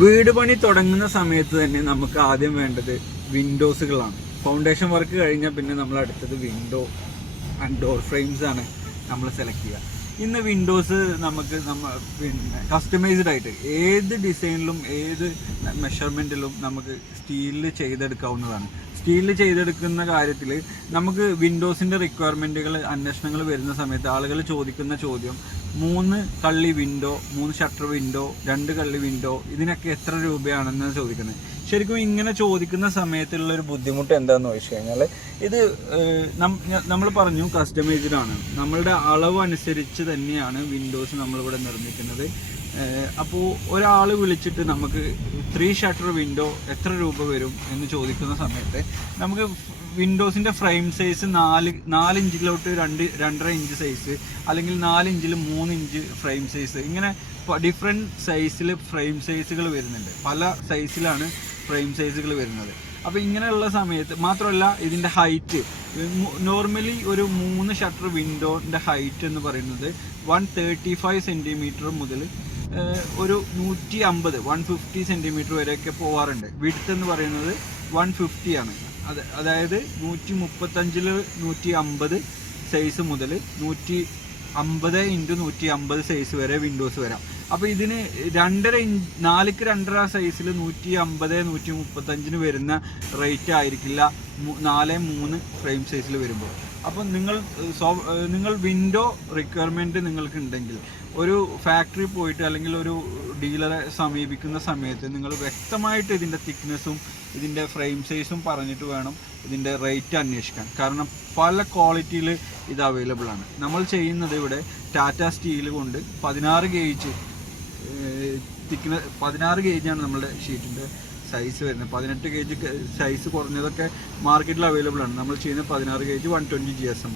വീട് പണി തുടങ്ങുന്ന സമയത്ത് തന്നെ നമുക്ക് ആദ്യം വേണ്ടത് വിൻഡോസുകളാണ്. ഫൗണ്ടേഷൻ വർക്ക് കഴിഞ്ഞാൽ പിന്നെ നമ്മൾ അടുത്തത് വിൻഡോ ആൻഡ് ഡോർ ഫ്രെയിംസ് ആണ് നമ്മൾ സെലക്ട് ചെയ്യുക. ഇന്ന് വിൻഡോസ് നമുക്ക് പിന്നെ കസ്റ്റമൈസ്ഡ് ആയിട്ട് ഏത് ഡിസൈനിലും ഏത് മെഷർമെൻറ്റിലും നമുക്ക് സ്റ്റീലിൽ ചെയ്തെടുക്കാവുന്നതാണ്. സ്റ്റീലിൽ ചെയ്തെടുക്കുന്ന കാര്യത്തിൽ നമുക്ക് വിൻഡോസിൻ്റെ റിക്വയർമെൻറ്റുകൾ അന്വേഷണങ്ങൾ വരുന്ന സമയത്ത് ആളുകൾ ചോദിക്കുന്ന ചോദ്യം 3 കള്ളി വിൻഡോ, 3 ഷട്ടർ വിൻഡോ, 2 കള്ളി വിൻഡോ, ഇതിനൊക്കെ എത്ര രൂപയാണെന്ന് ചോദിക്കുന്നത്. ശരിക്കും ഇങ്ങനെ ചോദിക്കുന്ന സമയത്തുള്ളൊരു ബുദ്ധിമുട്ട് എന്താണെന്ന് ചോദിച്ചു കഴിഞ്ഞാൽ, ഇത് നമ്മൾ പറഞ്ഞു കസ്റ്റമൈസ്ഡ് ആണ്, നമ്മളുടെ അളവ് അനുസരിച്ച് തന്നെയാണ് വിൻഡോസ് നമ്മളിവിടെ നിർമ്മിക്കുന്നത്. അപ്പോൾ ഒരാൾ വിളിച്ചിട്ട് നമുക്ക് 3 ഷട്ടർ വിൻഡോ എത്ര രൂപ വരും എന്ന് ചോദിക്കുന്ന സമയത്ത് നമുക്ക് വിൻഡോസിൻ്റെ ഫ്രെയിം സൈസ് 4 ഇഞ്ചിലോട്ട് 2.5 ഇഞ്ച് സൈസ്, അല്ലെങ്കിൽ 4 ഇഞ്ചിൽ 3 ഇഞ്ച് ഫ്രെയിം സൈസ്, ഇങ്ങനെ ഡിഫറെൻറ്റ് സൈസിൽ ഫ്രെയിം സൈസുകൾ വരുന്നുണ്ട്. പല സൈസിലാണ് ഫ്രെയിം സൈസുകൾ വരുന്നത്. അപ്പോൾ ഇങ്ങനെയുള്ള സമയത്ത് മാത്രമല്ല, ഇതിൻ്റെ ഹൈറ്റ് നോർമലി ഒരു 3 ഷട്ടർ വിൻഡോൻ്റെ ഹൈറ്റ് എന്ന് പറയുന്നത് 135 സെൻറ്റിമീറ്റർ മുതൽ ഒരു 150 സെൻറ്റിമീറ്റർ വരെയൊക്കെ പോകാറുണ്ട്. വിഡ്ത്ത് എന്ന് പറയുന്നത് 150 ആണ്. അതായത് 135 150 സൈസ് മുതൽ 150 × 150 സൈസ് വരെ വിൻഡോസ് വരാം. അപ്പോൾ ഇതിന് 4 × 2.5 സൈസിൽ 150 135 വരുന്ന റേറ്റ് ആയിരിക്കില്ല 4-3 ഫ്രെയിം സൈസിൽ വരുമ്പോൾ. അപ്പോൾ നിങ്ങൾ വിൻഡോ റിക്വയർമെൻറ്റ് നിങ്ങൾക്ക് ഉണ്ടെങ്കിൽ ഒരു ഫാക്ടറി പോയിട്ട് അല്ലെങ്കിൽ ഒരു ഡീലറെ സമീപിക്കുന്ന സമയത്ത് നിങ്ങൾ വ്യക്തമായിട്ട് ഇതിൻ്റെ തിക്നെസ്സും ഇതിൻ്റെ ഫ്രെയിം സൈസും പറഞ്ഞിട്ട് വേണം ഇതിൻ്റെ റേറ്റ് അന്വേഷിക്കാൻ. കാരണം പല ക്വാളിറ്റിയിൽ ഇത് അവൈലബിൾ ആണ്. നമ്മൾ ചെയ്യുന്നത് ഇവിടെ ടാറ്റ സ്റ്റീൽ കൊണ്ട് 16 ഗേജ് 16 ഗേജാണ് നമ്മുടെ ഷീറ്റിൻ്റെ സൈസ് വരുന്നത്. 18 ഗേജ് സൈസ് കുറഞ്ഞതൊക്കെ മാർക്കറ്റിൽ അവൈലബിൾ ആണ്. നമ്മൾ ചെയ്യുന്ന 16 ഗേജ് 120 GSM.